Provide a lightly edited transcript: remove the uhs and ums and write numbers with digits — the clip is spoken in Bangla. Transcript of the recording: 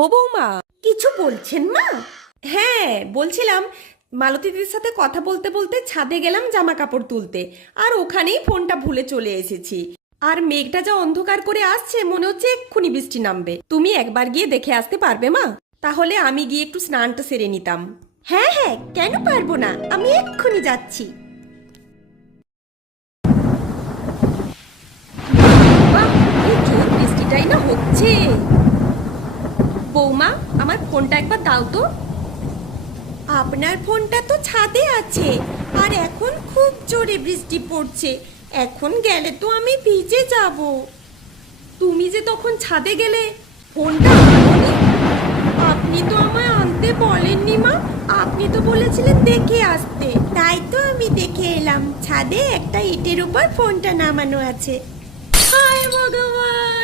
ও বৌমা, কিছু বলছেন মা? হ্যাঁ বলছিলাম, মালতী দিদির সাথে কথা বলতে বলতে ছাদে গেলাম জামা কাপড় তুলতে, আর ওখানেই ফোনটা ভুলে চলে এসেছি। আর মেঘটা যা অন্ধকার করে আসছে, মনে হচ্ছে এক্ষুনি বৃষ্টি নামবে। তুমি একবার গিয়ে দেখে আসতে পারবে মা? তাহলে আমি গিয়ে একটু স্নানটা সেরে নিতাম। হ্যাঁ হ্যাঁ, কেন পারবো না, আমি এক্ষুনি যাচ্ছি। বাহ, এই জোর বৃষ্টিটাই না হচ্ছে। বৌমা, আমার ফোনটা একবার দাও তো। আপনার ফোনটা তো ছাদে আছে, আর এখন খুব জোরে বৃষ্টি পড়ছে। এখন গেলে তো আমি ভিজে যাব। তুমি যে তখন ছাদে গেলে, ফোনটা আনোনি? আপনি তো আমায় আনতে বলেননি মা, আপনি তো বলেছিলেন দেখে আসতে। তাই তো আমি দেখে এলাম, ছাদে একটা ইটের উপর ফোনটা নামানো আছে। হায় ভগবান!